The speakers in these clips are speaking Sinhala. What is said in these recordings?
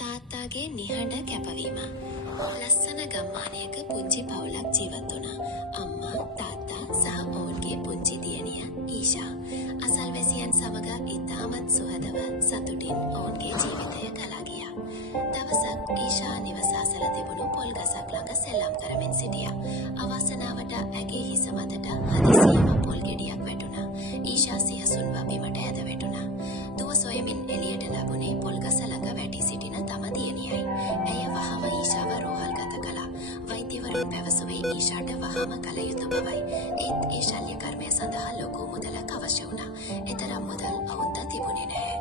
තාත්තාගේ නිහඬ කැපවීම. ලස්සන ගම්මානයක පුංචි පවුලක් ජීවත් වුණා. අම්මා, තාත්තා සහ ඔවුන්ගේ පුංචි දියණිය ඊෂා. අසල්වැසියන් සමග ඉතාමත් සුහදව සතුටින් ඔවුන්ගේ ජීවිතය ගලා ගියා. දවසක් ඊෂා නිවස අසල තිබුණු පොල් ගසක් ළඟ සෙල්ලම් කරමින් සිටියා. අවාසනාවට ඇගේ හිස මතට හදිසියෙම පොල් ගෙඩියක් වැටුණා. ඊෂා සියසුන්ව බිමට ඇද වැටුණා. දුව සොයමින් එළියට ලැබුණේ පොල් ගස ළඟ වැටි සිටින තම දියණියයි. ඇය වහම ඊෂාව රෝහල්ගත කළා. වෛද්‍යවරුන් පැවසුවේ ඊෂාට වහම කළ යුතු බවයි. ඒත් ඒ ශල්‍ය කර්මය සඳහා ලොකු මුදලක් අවශ්‍ය වුණා. එතරම් මුදල් ඔවුන්ට තිබුණේ නැහැ.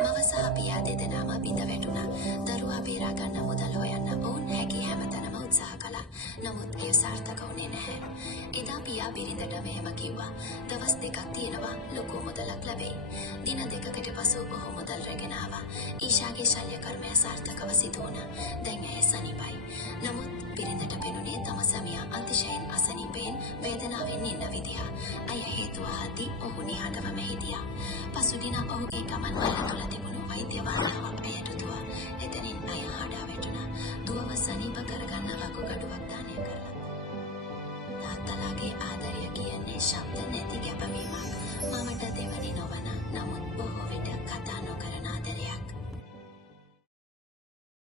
මව සහ පියා දෙදෙනාම බිඳ වැටුණා. දරුවා බේරා ගන්න මුදල් හොයන්න ඔවුන් හැකි හැමතැනම උත්සාහ කළා. නමුත් එය සාර්ථක වුණේ නැහැ. එදා පියා බිරිඳට මෙහෙම කිව්වා. දවස් දෙකක් තියෙනවා ලොකු මුදලක් ලැබෙයි. දින දෙකකට පසු බොහෝ මුදල් රැගෙන ආවා. ඊෂාගේ ශල්‍ය කර්මය සාර්ථකව සිදු වුණා. දැන් ඇය සනීපයි. නමුත් බිරිඳට පෙනුනේ තම සැමියා අතිශයින් අසනීපයෙන් වේදනාවෙන් ඉන්න විදිහ. අය හේතුව අහද්දී ඔහු නිහඬවම හිටියා. පසුදින ඔහුගේ ගමන් මල්ල තුළ තිබුණු වෛද්‍ය වාර්තාවක් ඇයට දුවා.